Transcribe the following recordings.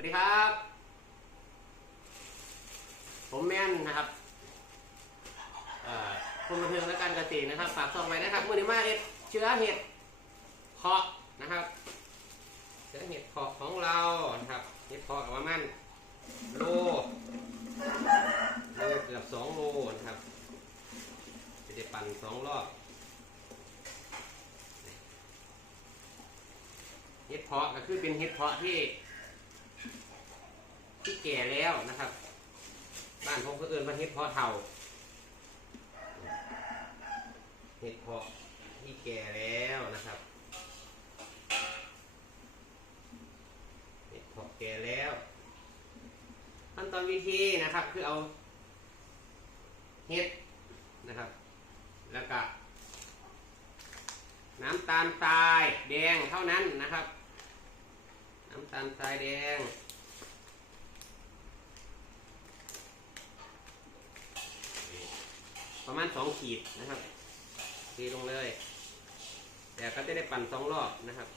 วัสดีครับ ผมแม่นนะครับเอ่อคนบันเทิงและการเกษตรนะครับ ฝากส่องไว้นะครับมื่อนี้มาเอ็ดเชื้อเห็ดเพาะนะครับ เชื้อเห็ดเพาะของเรานะครับ เห็ดเพาะกับว่ามันโลโลเกือบสองโลนะครับจะได้ปั่นสองรอบเห็ดเพาะก็คือเป็นเห็ดเพาะที่ ที่แก่แล้วนะครับ บ้านผมก็เอื่นว่าเห็ดพาะเท่าเห็ดเพาะที่แก่แล้วนะครับเห็ดเพาะแก่แล้วขั้นตอนวิธีนะครับ คือเอาเห็ดนะครับ แล้วก็น้ำตาลทรายแดงเท่านั้นนะครับ น้ำตาลทรายแดง ประมาณสองขีดนะครับเทลงเลย แต่ก็จะได้ปั่นสองรอบนะครับ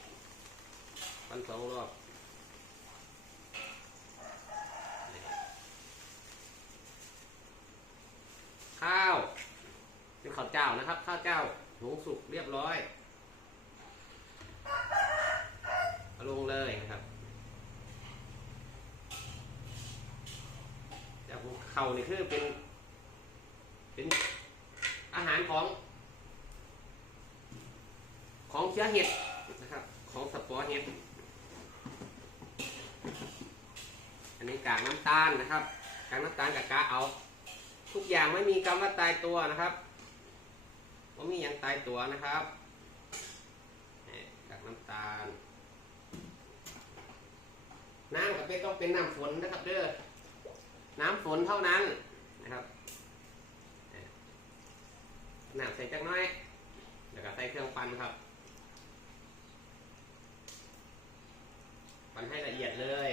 ปั่นสองรอบข้าวเป็นข้าวเจ้านะครับ ข้าวเจ้าหุงสุกเรียบร้อยเอาลงเลยนะครับจากเขานี่คือเป็นเป็น อาหารของ ของเชื้อเห็ดนะครับ ของสปอร์เห็ด อันนี้กากน้ำตาลนะครับกากน้ำตาลกับกาเอา ทุกอย่างไม่มีคำว่าตายตัวนะครับไม่มีอย่างตายตัวนะครับกากน้ำตาลน้ำกับเป็นต้องเป็นน้ำฝนนะครับเด้อ น้ำฝนเท่านั้นนะครับ น้ำใส่จักน้อย แล้วก็ใส่เครื่องปั่นครับ ปั่นให้ละเอียดเลย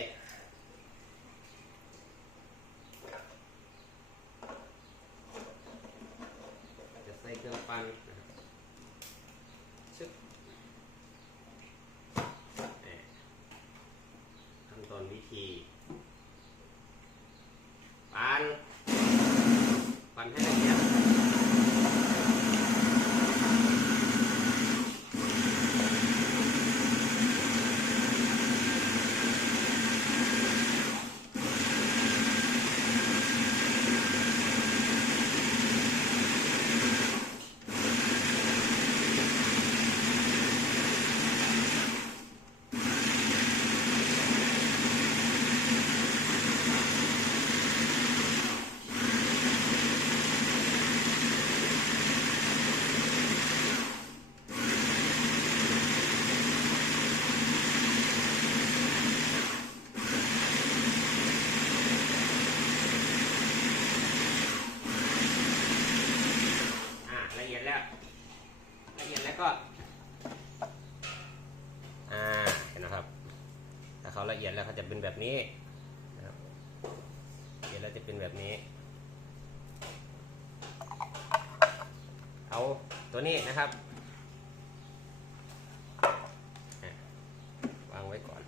จะใส่เครื่องปั่นนะครับชึบนี่ขั้นตอนวิธี ปั่น ปั่นให้ละเอียด อ่าละเอียดแล้ว ละเอียดแล้ว ก็ อ่า เห็นนะครับ ถ้าเขาละเอียดแล้วเขาจะเป็นแบบนี้นะครับละเอียดแล้วจะเป็นแบบนี้ เอาตัวนี้นะครับ วางไว้ก่อน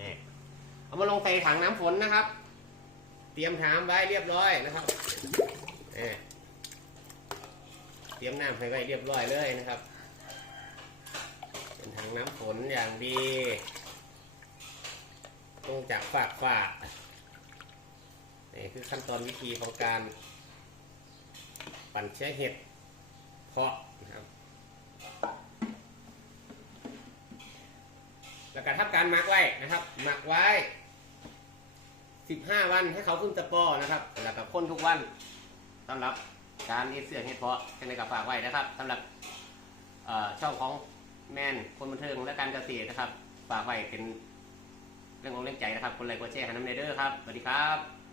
นี่ เอามาลงใส่ถังน้ำฝนนะครับ เตรียมถามไว้เรียบร้อยนะครับ รียมน้ำให้ไว้เรียบร้อยเลยนะครับ เป็นถังน้ำฝนอย่างดีลงจากฝากฝากนี่คือขั้นตอนวิธีของการ ปั่นเชื้อเห็ดเพาะนะครับแล้วก็ทับการหมักไว้นะครับหมักไว้ 15 วันให้เขาขึ้นตะปอนะครับ แล้วก็พ่นทุกวันสำหรับ การเอดเสื่อเห็ดเพาะกันในกับฝากไว้นะครับสำหรับช่องของแมนคนบันเทิงและการเกษตรนะครับ ฝากไว้เป็นเรื่องของเรื่องใจนะครับคนไลค์กดแชร์ให้น้ำเนเดอร์ครับสวัสดีครับ